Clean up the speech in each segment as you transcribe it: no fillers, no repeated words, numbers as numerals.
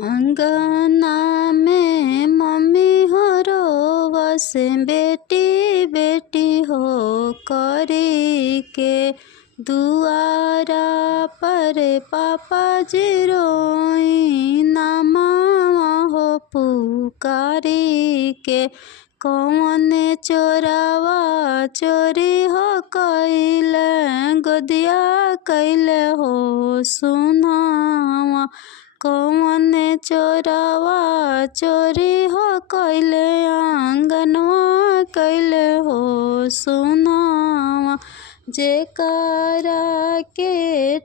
अंगना में मम्मी हो रोवस बेटी बेटी हो करी के दुआरा पर पापा जी रोई नमावा हो पुकारी के कौन चोरावा चोरी हो कैले गोदिया कैले हो सुनावा कौन चोरावा चोरी हो कैले आंगनवा कैले हो सुनावा जेकारा के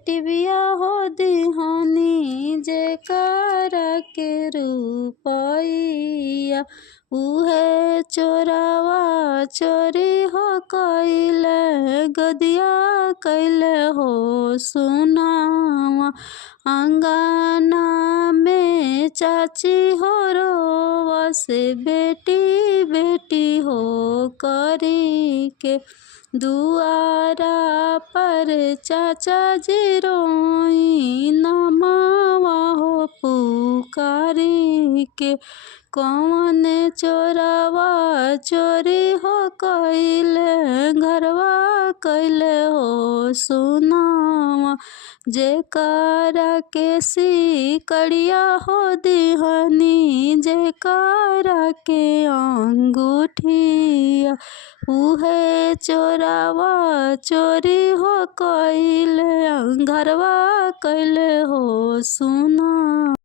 टिबिया हो दिहानी जेकारा के रूपैया उहे चोरावा चोरी हो कैले गदिया कैले हो सुनावा अंगना में चाची हो रोवस बेटी बेटी हो करी के दुआरा पर चाचा जी रोई नमावा हो पुकारी के कौन चोरावा चोरी हो कैले घरवा कैले हो सुनावा जेकारा के सिकड़िया हो दिहनी जेकारा के अंगूठिया उहे चोरावा चोरी हो कैले घरवा कैले हो सुना।